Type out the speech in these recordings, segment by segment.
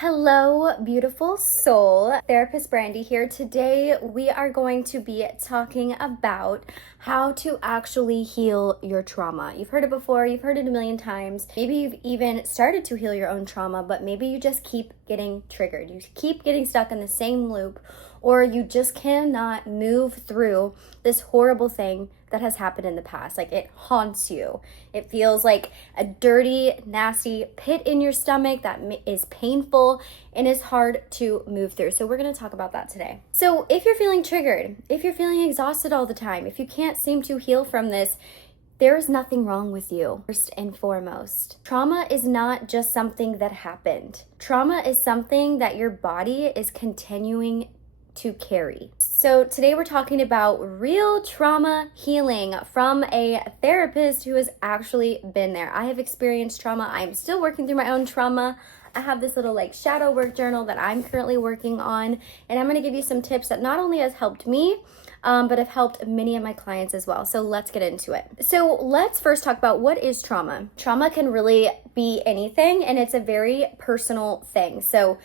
Hello, beautiful soul. Therapist Brandy here. Today, we are going to be talking about how to actually heal your trauma. You've heard it before, you've heard it a million times. Maybe you've even started to heal your own trauma, but maybe you just keep getting triggered. You keep getting stuck in the same loop, or you just cannot move through this horrible thing that has happened in the past. Like, it haunts you. It feels like a dirty, nasty pit in your stomach that is painful and is hard to move through. So we're going to talk about that today. So if you're feeling triggered, if you're feeling exhausted all the time, if you can't seem to heal from this, there is nothing wrong with you. First and foremost, trauma is not just something that happened. Trauma is something that your body is continuing to carry. So today we're talking about real trauma healing from a therapist who has actually been there. I have experienced trauma. I'm still working through my own trauma. I have this little shadow work journal that I'm currently working on, and I'm going to give you some tips that not only has helped me, but have helped many of my clients as well. So let's get into it. So let's first talk about what is trauma. Trauma can really be anything, and it's a very personal thing. So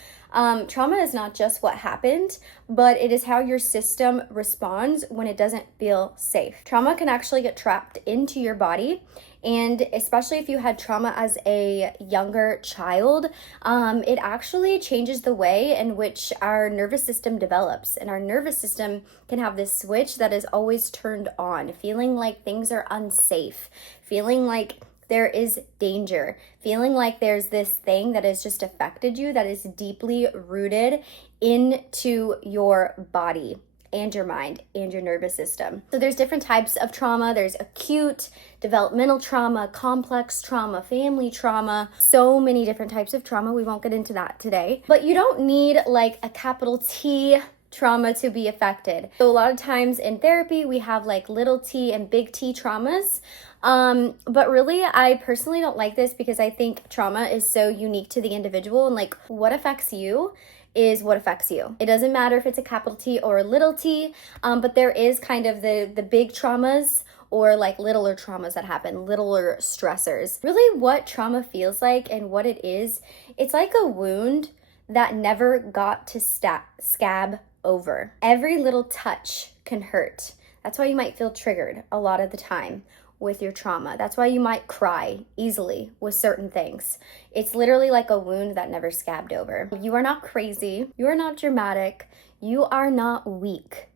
trauma is not just what happened, but it is how your system responds when it doesn't feel safe. Trauma can actually get trapped into your body, and especially if you had trauma as a younger child, it actually changes the way in which our nervous system develops. And our nervous system can have this switch that is always turned on, feeling like things are unsafe, feeling like there is danger, feeling like there's this thing that has just affected you that is deeply rooted into your body and your mind and your nervous system. So there's different types of trauma. There's acute, developmental trauma, complex trauma, family trauma, so many different types of trauma. We won't get into that today. But you don't need like a capital T trauma to be affected. So a lot of times in therapy, we have like little t and big T traumas. But really, I personally don't like this because I think trauma is so unique to the individual, and like what affects you is what affects you. It doesn't matter if it's a capital T or a little t, but there is kind of the big traumas or like littler traumas that happen, littler stressors. Really what trauma feels like and what it is, it's like a wound that never got to scab over. Every little touch can hurt. That's why you might feel triggered a lot of the time with your trauma. That's why you might cry easily with certain things. It's literally like a wound that never scabbed over. You are not crazy. You are not dramatic. You are not weak.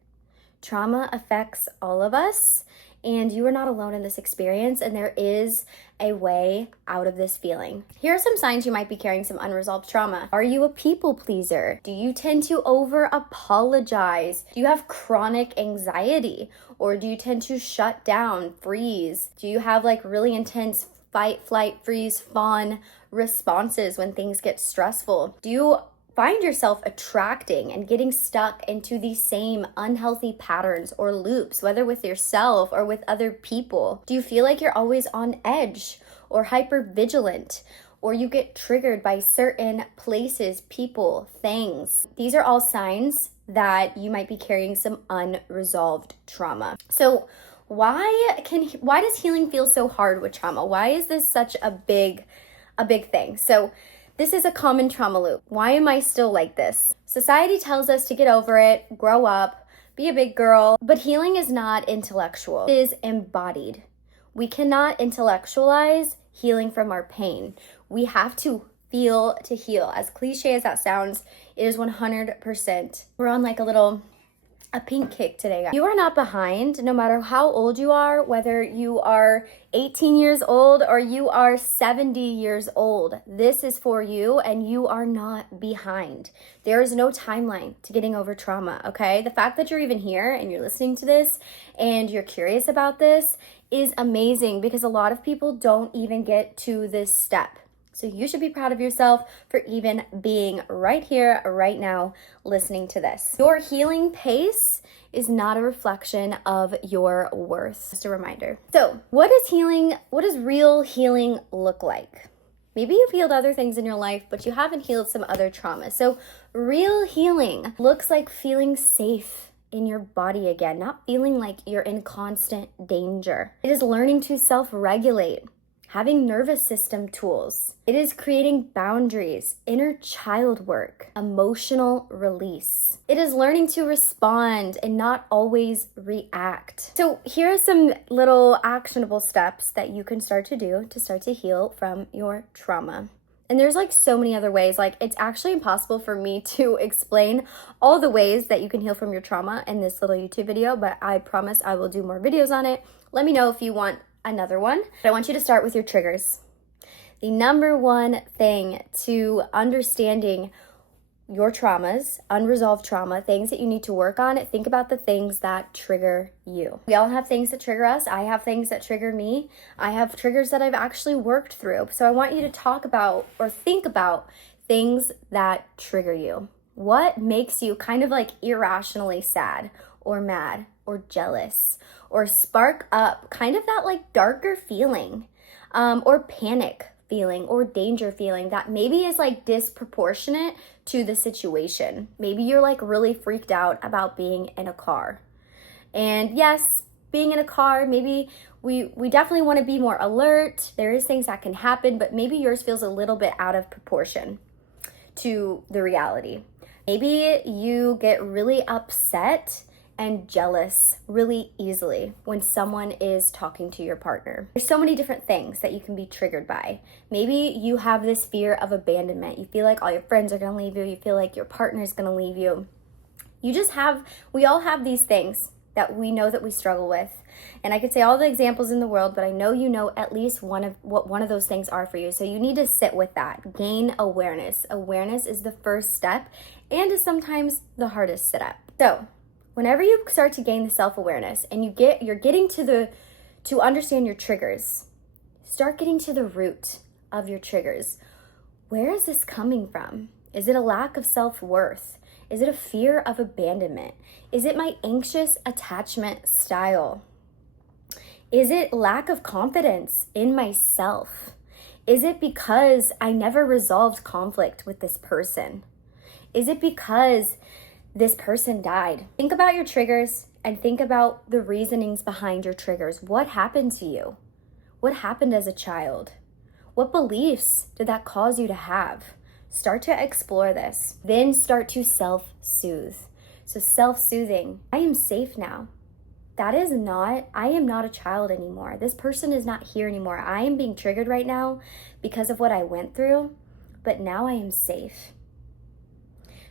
Trauma affects all of us, and you are not alone in this experience, and there is a way out of this feeling. Here are some signs you might be carrying some unresolved trauma. Are you a people pleaser? Do you tend to over apologize? Do you have chronic anxiety? Or do you tend to shut down, freeze? Do you have like really intense fight, flight, freeze, fawn responses when things get stressful? Do you find yourself attracting and getting stuck into the same unhealthy patterns or loops, whether with yourself or with other people? Do you feel like you're always on edge or hyper vigilant, or you get triggered by certain places, people, things? These are all signs that you might be carrying some unresolved trauma. So why does healing feel so hard with trauma? Why is this such a big thing? So this is a common trauma loop. Why am I still like this? Society tells us to get over it, grow up, be a big girl, but healing is not intellectual. It is embodied. We cannot intellectualize healing from our pain. We have to feel to heal. As cliche as that sounds, it is 100%. We're on like a pink kick today, guys. You are not behind, no matter how old you are, whether you are 18 years old or you are 70 years old. This is for you, and you are not behind. There is no timeline to getting over trauma, okay? The fact that you're even here and you're listening to this and you're curious about this is amazing, because a lot of people don't even get to this step. So you should be proud of yourself for even being right here, right now, listening to this. Your healing pace is not a reflection of your worth. Just a reminder. So what does real healing look like? Maybe you've healed other things in your life, but you haven't healed some other trauma. So real healing looks like feeling safe in your body again, not feeling like you're in constant danger. It is learning to self-regulate. having nervous system tools. It is creating boundaries, inner child work, emotional release. It is learning to respond and not always react. So here are some little actionable steps that you can start to do to start to heal from your trauma. And there's like so many other ways. Like, it's actually impossible for me to explain all the ways that you can heal from your trauma in this little YouTube video, but I promise I will do more videos on it. Let me know if you want another one. I want you to start with your triggers. The number one thing to understanding your traumas, unresolved trauma, things that you need to work on, think about the things that trigger you. We all have things that trigger us. I have things that trigger me. I have triggers that I've actually worked through. So I want you to talk about or think about things that trigger you. What makes you kind of like irrationally sad or mad or jealous or spark up kind of that like darker feeling or panic feeling or danger feeling that maybe is like disproportionate to the situation. Maybe you're like really freaked out about being in a car. And yes, being in a car, maybe we definitely want to be more alert. There is things that can happen, but maybe yours feels a little bit out of proportion to the reality. Maybe you get really upset and jealous really easily when someone is talking to your partner. There's so many different things that you can be triggered by. Maybe you have this fear of abandonment. You feel like all your friends are gonna leave you. You feel like your partner is gonna leave you. We all have these things that we know that we struggle with. And I could say all the examples in the world, but I know you know at least one of those things are for you. So you need to sit with that. Gain awareness. Awareness is the first step and is sometimes the hardest step. So whenever you start to gain the self-awareness and you're getting to understand your triggers, start getting to the root of your triggers. Where is this coming from? Is it a lack of self-worth? Is it a fear of abandonment? Is it my anxious attachment style? Is it lack of confidence in myself? Is it because I never resolved conflict with this person? Is it because this person died? Think about your triggers and think about the reasonings behind your triggers. What happened to you? What happened as a child? What beliefs did that cause you to have? Start to explore this. Then start to self-soothe. So self-soothing, I am safe now. I am not a child anymore. This person is not here anymore. I am being triggered right now because of what I went through, but now I am safe.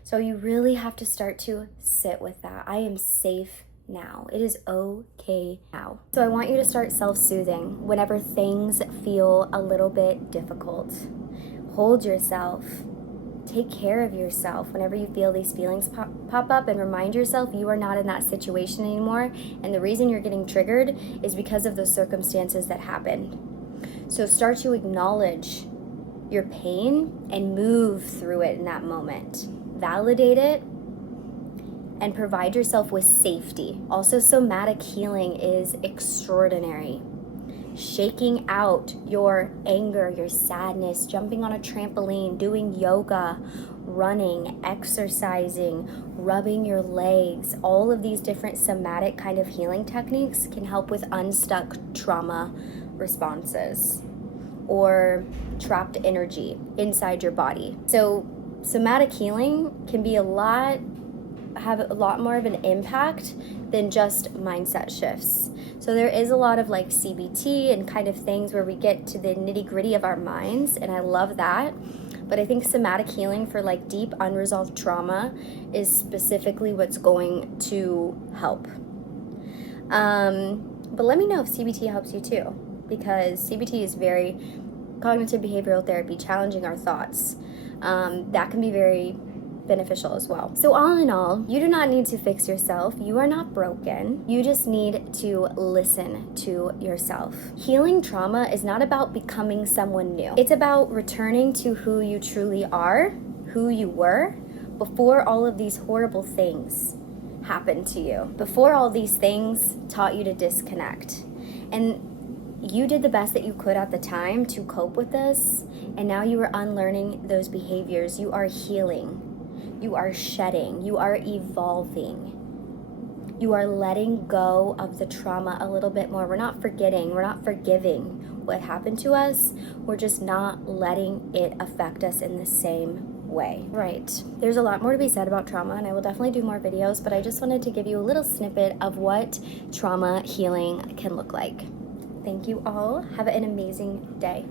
So you really have to start to sit with that. I am safe now. It is okay now. So I want you to start self-soothing whenever things feel a little bit difficult. Hold yourself. Take care of yourself whenever you feel these feelings pop up, and remind yourself you are not in that situation anymore. And the reason you're getting triggered is because of those circumstances that happened. So start to acknowledge your pain and move through it in that moment. Validate it and provide yourself with safety. Also, somatic healing is extraordinary. Shaking out your anger, your sadness, jumping on a trampoline, doing yoga, running, exercising, rubbing your legs, all of these different somatic kind of healing techniques can help with unstuck trauma responses or trapped energy inside your body. So somatic healing can be have a lot more of an impact than just mindset shifts. So there is a lot of like CBT and kind of things where we get to the nitty-gritty of our minds, and I love that. But I think somatic healing for like deep unresolved trauma is specifically what's going to help. But let me know if CBT helps you too, because CBT is very cognitive behavioral therapy, challenging our thoughts. That can be very beneficial as well. So all in all, you do not need to fix yourself. You are not broken. You just need to listen to yourself. Healing trauma is not about becoming someone new. It's about returning to who you truly are, who you were before all of these horrible things happened to you, before all these things taught you to disconnect. And you did the best that you could at the time to cope with this, and now you are unlearning those behaviors. You are healing. You are shedding. You are evolving. You are letting go of the trauma a little bit more. We're not forgetting. We're not forgiving. what happened to us, we're just not letting it affect us in the same way. Right. There's a lot more to be said about trauma, and I will definitely do more videos, but I just wanted to give you a little snippet of what trauma healing can look like. Thank you all. Have an amazing day.